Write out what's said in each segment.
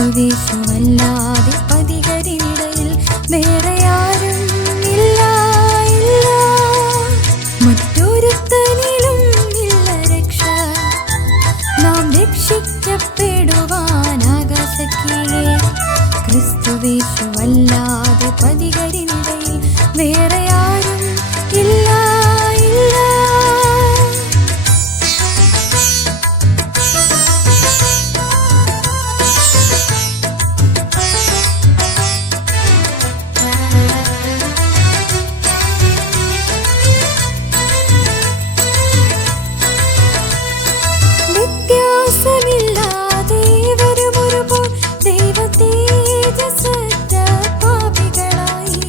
ക്രിസ്തുവേശുവല്ലാതെ പതികരിനിടയിൽ വേറെ ആരും ഇല്ല, ഇല്ല. മറ്റൊരുത്തനിലും ഇല്ല രക്ഷ. നാം രക്ഷിക്കപ്പെടുവാൻ ആകാശക്കീഴേ. ക്രിസ്തുവേശുവല്ലാതെ പതികരിനിടയിൽ വേറെ ആരും ഇല്ല, ഇല്ല. വ്യത്യാസമില്ലാതെ വരുമൊരുപോൽ ദൈവതേജസ്സറ്റ പാപികളായി.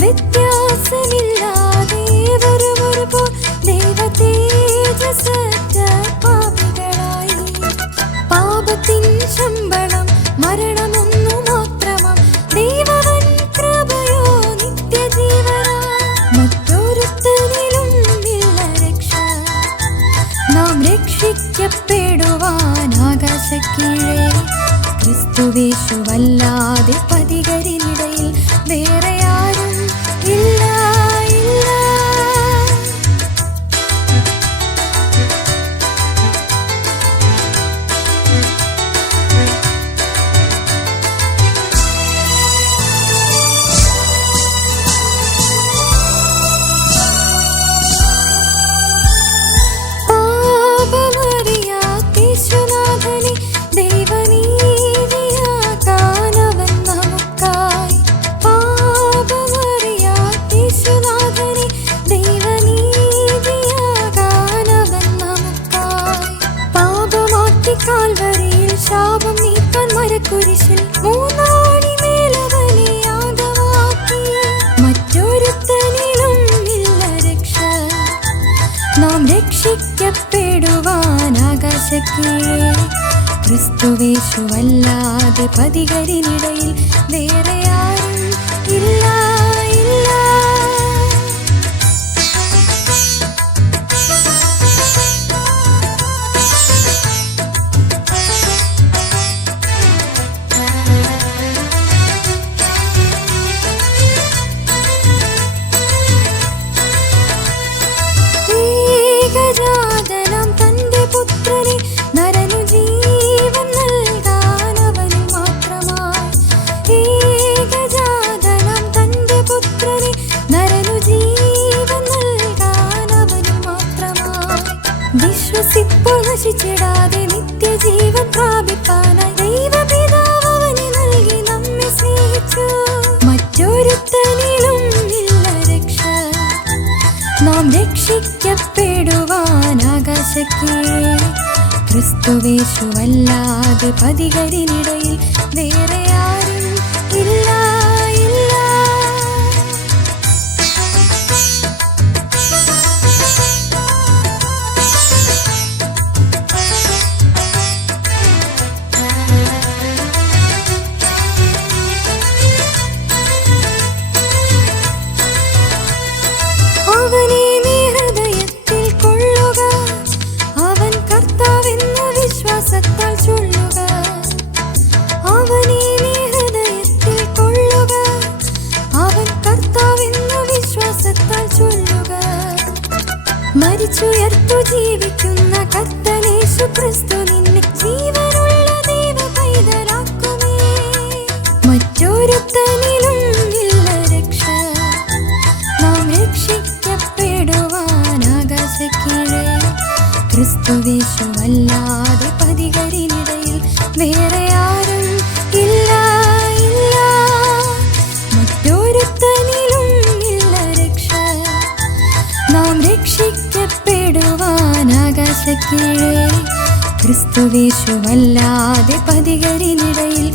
വ്യത്യാസമില്ലാതെ വരുമൊരുപോൽ ദൈവതേജസ്സറ്റ പാപികളായി. പാപത്തിൻ ശമ്പളം മരണമൊന്നു മാത്രമാം. ദൈവവൻ കൃപയോ നിത്യജീവനാ. മറ്റൊരുത്തനിലും ഇല്ല രക്ഷ. നാം രക്ഷിക്കപ്പെടുവാൻ ആകാശക്കീഴേ. ക്രിസ്തുവേശുവല്ലാതെ പതികരിനിടയിൽ വേറെ ആരും ഇല്ല, ഇല്ല. പാപമറിയാത്തീശുനാഥനെ ദൈവനീതിയാകാനവൻ നമുക്കായി. പാപമറിയാത്തീശുനാഥനെ ദൈവനീതിയാകാനവൻ നമുക്കായി. പാപമാറ്റി കാൽവരിയിൽ ശാപം നീക്കാൻ മരക്കുരിശിൽ മൂന്നാണി മേലവനെ യാഗമാക്കി. മറ്റൊരുത്തനിലും ഇല്ല രക്ഷ. നാം രക്ഷിക്കപ്പെടുവാൻ ആകാശക്കീഴേ. ക്രിസ്തുവേശുവല്ലാതെ പതികരിനിടയിൽ വേറെ ആരും ഇല്ല, ഇല്ല. ഏകജാതനാം തന്റെ പുത്രനെ നരനു ജീവൻ നൽകാനവനിൽ മാത്രമായി. ഏകജാതനാം തന്റെ പുത്രനെ നരനു ജീവൻ നൽകാനവനിൽ മാത്രമായി. വിശ്വസിപ്പോൾ നശിച്ചിടാതെ നിത്യജീവൻ പ്രാപിപ്പാനായി ദൈവപിതാവ് അവനെ നൽകി നമ്മെ സ്നേഹിച്ചു. മറ്റൊരുത്തനിലും ഇല്ല രക്ഷ. നാം രക്ഷിക്കപ്പെടുവാൻ ആകാശക്കീഴേ. ക്രിസ്തുവേശുവല്ലാതെ പതികരിനിടയിൽ വേറെ ആരും ഇല്ല, ഇല്ല. അവനെ നീ ഹൃദയത്തിൽ കൊള്ളുക. അവൻ കർത്താവെന്ന വിശ്വാസത്താൽ ചൊല്ലുക. അവനെ നീ ഹൃദയത്തിൽ കൊള്ളുക. അവൻ കർത്താവെന്ന വിശ്വാസത്താൽ ചൊല്ലുക. മരിച്ചുയർത്തു ജീവിക്കുന്ന കർത്തനേശു ക്രിസ്തു നിന്നെ ജീവനുള്ള ദൈവ പൈതലാക്കുമേ. മറ്റൊരുത്തനിലും ഇല്ല രക്ഷ. നാം രക്ഷിക്കപ്പെടുവാൻ ആകാശക്കീഴേ. ക്രിസ്തുവേശുവല്ലാതെ പതികരിനിടയിൽ വേറെ ആരും ഇല്ല, ഇല്ല. മറ്റൊരുത്തനിലും ഇല്ല രക്ഷ. നാം രക്ഷിക്കപ്പെടുവാൻ ആകാശക്കീഴേ. ക്രിസ്തുവേശുവല്ലാതെ പതികരിനിടയിൽ